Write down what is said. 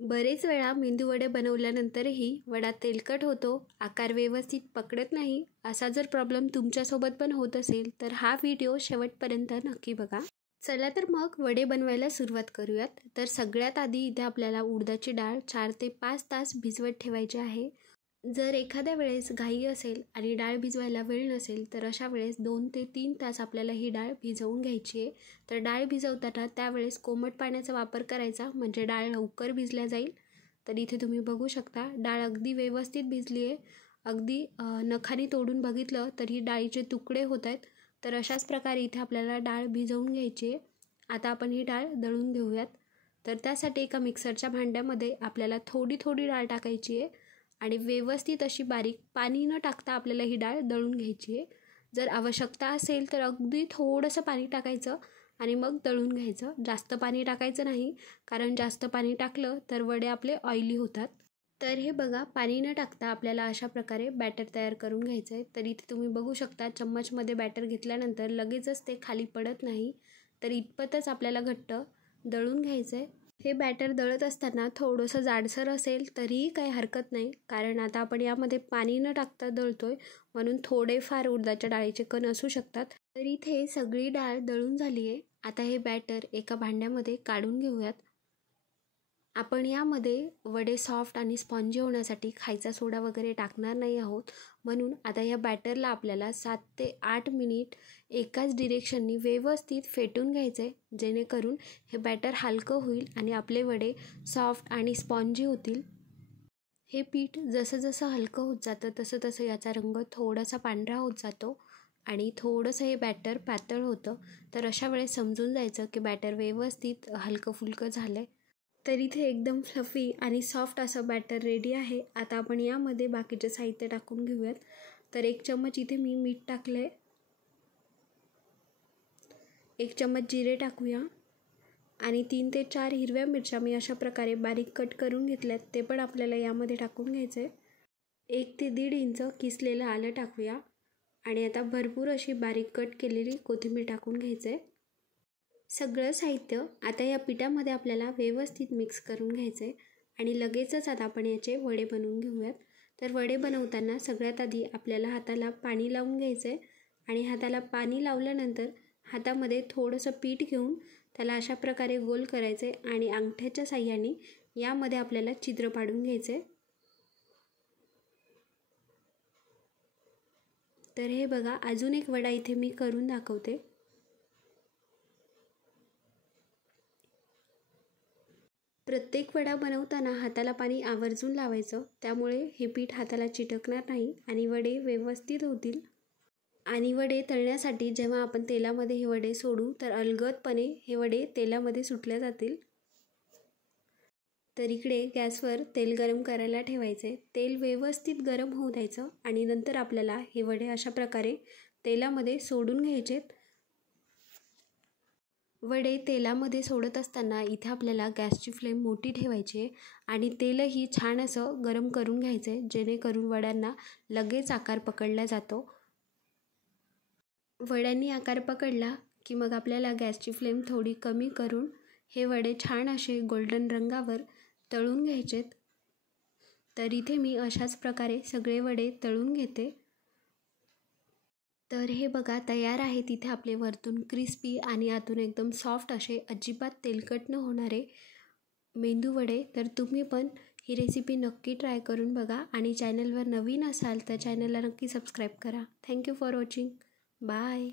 बरेच वेळा मेंदूवडे बनवल्यानंतरही वडा तेलकट होतो, आकार व्यवस्थित पकडत नाही, असा जर प्रॉब्लेम तुमच्यासोबत पण होत असेल तर हा व्हिडिओ शेवटपर्यंत नक्की बघा. चला तर मग वडे बनवायला सुरुवात करूयात. तर सगळ्यात आधी इथे आपल्याला उडदाची डाळ 4 ते 5 तास भिजवत ठेवायची आहे. जर एखाद्या वेळेस घाई असेल आणि डाळ भिजवायला वेळ नसेल तर अशा वेळेस 2 ते 3 तास आपल्याला ही डाळ भिजवून घ्यायची आहे. तर डाळ भिजवताना त्यावेळेस कोमट पाण्याचा वापर करायचा, म्हणजे डाळ लवकर भिजल्या जाईल. तर इथे तुम्ही बघू शकता डाळ अगदी व्यवस्थित भिजली आहे. अगदी नखाने तोडून बघितलं तर ही डाळीचे तुकडे होत आहेत. तर अशाच प्रकारे इथे आपल्याला डाळ भिजवून घ्यायची आहे. आता आपण ही डाळ दळून घेऊयात. तर त्यासाठी एका मिक्सरच्या भांड्यामध्ये आपल्याला थोडी थोडी डाळ टाकायची आहे आणि व्यवस्थित अशी बारीक पाणी न टाकता आपल्याला ही डाळ दळून घ्यायची आहे. जर आवश्यकता असेल तर अगदी थोडंसं पाणी टाकायचं आणि मग दळून घ्यायचं. जास्त पाणी टाकायचं नाही, कारण जास्त पाणी टाकलं तर वडे आपले ऑइली होतात. तर हे बघा, पाणी न टाकता आपल्याला अशा प्रकारे बॅटर तयार करून घ्यायचं आहे. तर इथे तुम्ही बघू शकता चम्मचमध्ये बॅटर घेतल्यानंतर लगेचच ते खाली पडत नाही. तर इतपतच आपल्याला घट्ट दळून घ्यायचं आहे. हे बॅटर दळत असताना थोडंसं जाडसर असेल तरीही काही हरकत नाही, कारण आता आपण यामध्ये पाणी न टाकता दळतोय, म्हणून थोडेफार उडदाच्या डाळीचे कण असू शकतात. तर इथे सगळी डाळ दळून झाली आहे. आता हे बॅटर एका भांड्यामध्ये काढून घेऊयात. आपण यामध्ये वडे सॉफ्ट आणि स्पॉन्जी होण्यासाठी खायचा सोडा वगैरे टाकणार नाही आहोत, म्हणून आता या बॅटरला आपल्याला 7 ते 8 मिनिट एकाच डिरेक्शननी व्यवस्थित फेटून घ्यायचं आहे, जेणेकरून हे बॅटर हलकं होईल आणि आपले वडे सॉफ्ट आणि स्पॉन्जी होतील. हे पीठ जसं जसं हलकं होत जातं तसं तसं याचा रंग थोडासा पांढरा होत जातो आणि थोडंसं हे बॅटर पातळ होतं. तर अशा वेळेस समजून जायचं की बॅटर व्यवस्थित हलकं फुलकं झालं आहे. तर इथे एकदम फ्लफी आणि सॉफ्ट असं बॅटर रेडी आहे. आता आपण यामध्ये बाकीचे साहित्य टाकून घेऊयात. तर 1 चम्मच इथे मी मीठ टाकलं आहे. 1 चम्मच जिरे टाकूया आणि 3 ते 4 हिरव्या मिरच्या मी अशा प्रकारे बारीक कट करून घेतल्यात, ते पण आपल्याला यामध्ये टाकून घ्यायचं आहे. 1 ते 1.5 इंच किसलेलं आलं टाकूया आणि आता भरपूर अशी बारीक कट केलेली कोथिंबीर टाकून घ्यायचं आहे. सगळं साहित्य आता या पिठामध्ये आपल्याला व्यवस्थित मिक्स करून घ्यायचं आहे आणि लगेचच आता आपण याचे वडे बनवून घेऊयात. तर वडे बनवताना सगळ्यात आधी आपल्याला हाताला पाणी लावून घ्यायचं आहे आणि हाताला पाणी लावल्यानंतर हातामध्ये थोडंसं पीठ घेऊन त्याला अशा प्रकारे गोल करायचं आहे आणि अंगठ्याच्या साहाय्याने यामध्ये आपल्याला छिद्र पाडून घ्यायचं आहे. तर हे बघा, अजून एक वडा इथे मी करून दाखवते. प्रत्येक वडा बनवताना हाताला पाणी आवर्जून लावायचं, त्यामुळे हे पीठ हाताला चिटकणार नाही आणि वडे व्यवस्थित होतील. आणि वडे तळण्यासाठी जेव्हा आपण तेलामध्ये हे वडे सोडू तर अलगदपणे हे वडे तेलामध्ये सुटल्या जातील. तर इकडे गॅसवर तेल गरम करायला ठेवायचे. तेल व्यवस्थित गरम होऊ द्यायचं आणि नंतर आपल्याला हे वडे अशा प्रकारे तेलामध्ये सोडून घ्यायचेत. वडे तेलामध्ये सोडत असताना इथे आपल्याला गॅसची फ्लेम मोठी ठेवायची आहे आणि तेलही छान असं गरम करून घ्यायचं आहे, जेणेकरून वड्यांना लगेच आकार पकडला जातो. वड्यांनी आकार पकडला की मग आपल्याला गॅसची फ्लेम थोडी कमी करून हे वडे छान असे गोल्डन रंगावर तळून घ्यायचेत. तर इथे मी अशाच प्रकारे सगळे वडे तळून घेते. तर हे बघा, तयार आहे तिथे आपले वरतून क्रिस्पी आणि आतून एकदम सॉफ्ट असे अजिबात तेलकट न होणारे मेंदू वडे. तर तुम्ही पण ही रेसिपी नक्की ट्राय करून बघा आणि चॅनलवर नवीन असाल तर चॅनलला नक्की सबस्क्राईब करा. Thank you for watching. बाय.